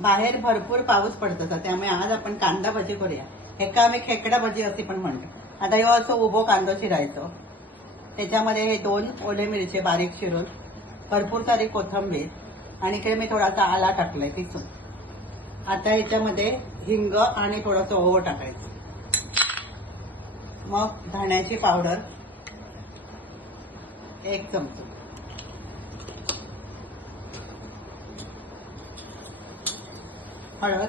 बाहेर भरपूर पाऊस पडत होता, त्यामुळे आज आपण कांदा भजी करूया. एका आम्ही खेकडा भजी असे पण म्हणतो. आता ह्यो असं उभो कांदो चिरायचो, त्याच्यामध्ये हे 2 ओले मिरचे बारीक चिरून, भरपूर सारी कोथिंबीर आणि इकडे मी थोडासा आला टाकलाय किसून. आता ह्याच्यामध्ये हिंग आणि थोडंसं ओवा टाकायचं. मग धण्याची पावडर 1 चमचा, हळद,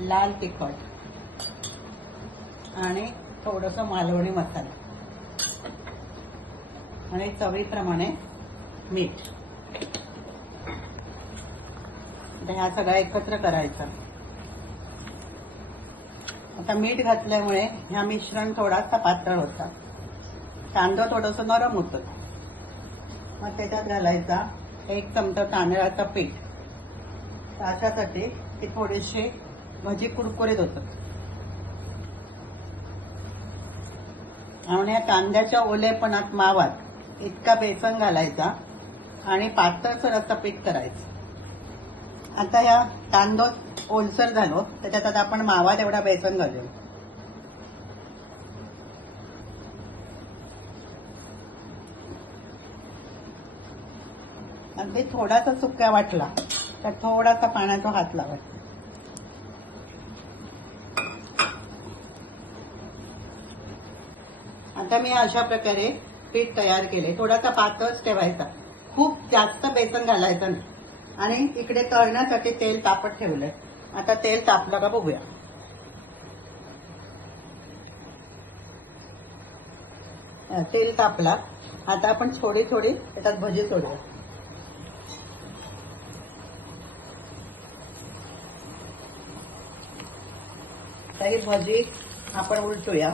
लाल तिखट आणि थोडंसं मालवणी मसाला आणि चवीप्रमाणे मीठ. ह्या सगळ्या एकत्र करायचं. आता मीठ घातल्यामुळे ह्या मिश्रण थोडासा पातळ होता, कांदा थोडंसं नरम होतं. मग त्याच्यात घालायचा 1 चमचा तांदळाचं पीठ, अशासाठी की थोडेसे भजी कुरकुरीत होतात. आणि कांद्याच्या ओलेपणात मावात इतका बेसन घालायचा आणि पातळसर असं पीठ करायचं. आता या कांदो ओलसर झालो, त्याच्यात आता आपण मावा तेवढा बेसन घालू. अगदी थोडासा सुक्या वाटला तर थोडासा पाण्याचा हात लावायचा. आता मी अशा प्रकारे पीठ तयार केले. थोडासा पातळच ठेवायचा, खूप जास्त बेसन घालायचं नाही. आणि इकडे तळण्यासाठी तेल तापत ठेवलंय. आता तेल तापलं का बघूया. तेल तापला. आता आपण थोडी थोडी त्याच्यात भजी सोडूया. ही भजी आपण उलटूया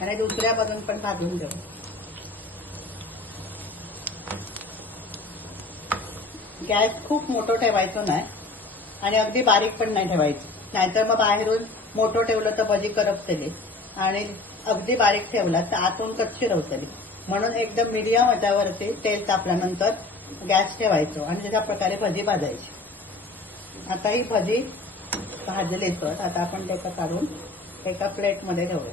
आणि दुसऱ्या बाजून पण भाजून घेऊ. गॅस खूप मोठं ठेवायचं नाही आणि अगदी बारीक पण नाही ठेवायचं, नाहीतर मग बाहेरून मोठं ठेवलं तर भजी करपतली आणि अगदी बारीक ठेवला तर आतून कच्ची रवतली. म्हणून एकदम मीडियम ह्याच्यावरती तेल तापल्यानंतर गॅस ठेवायचो आणि त्याच्या प्रकारे भजी भाजायची. आता ही भजी भाजले तर आता आपण त्याचा काढून एका प्लेटमध्ये ठेवूया.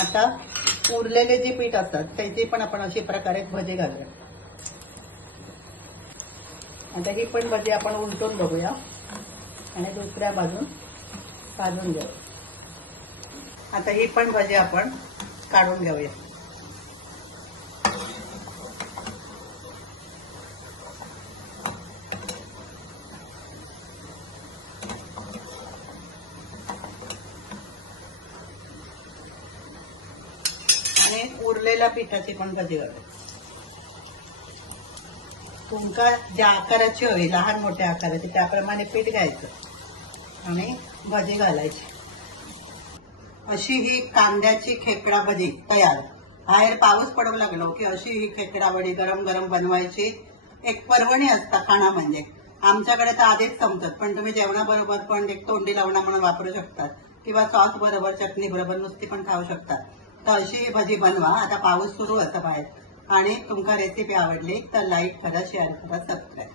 आता उरलेले जे पीठ असतात त्याची पण आपण अशी प्रकारे भजी घालूया. आता ही पण भजी आपण उलटून बघूया आणि दुसऱ्या बाजून भाजून घेऊ. आता ही पण भजी आपण काढून घेऊया. आणि उरलेल्या पिठाची पण भजी घालूया. तुमका ज्या आकाराची हवी, लहान मोठ्या आकाराची, त्याप्रमाणे पीठ घ्यायचं आणि भजी घालायची. अशी ही कांद्याची खेकडा भजी तयार. बाहेर पाऊस पडू लागलो की अशी ही खेकडा भजी गरम गरम बनवायची. एक पर्वणी असता खाणं म्हणजे. आमच्याकडे तर आधीच संपतात, पण तुम्ही जेवणाबरोबर पण एक तोंडी लावणं म्हणून वापरू शकतात किंवा सॉस बरोबर, चटणी बरोबर नुसती पण खाऊ शकतात. तर अशी ही भजी बनवा. आता पाऊस सुरू होता बाहेर. आणि तुमका रेसिपी आवडली तर लाईक करा, शेअर करा, सबस्क्राईब.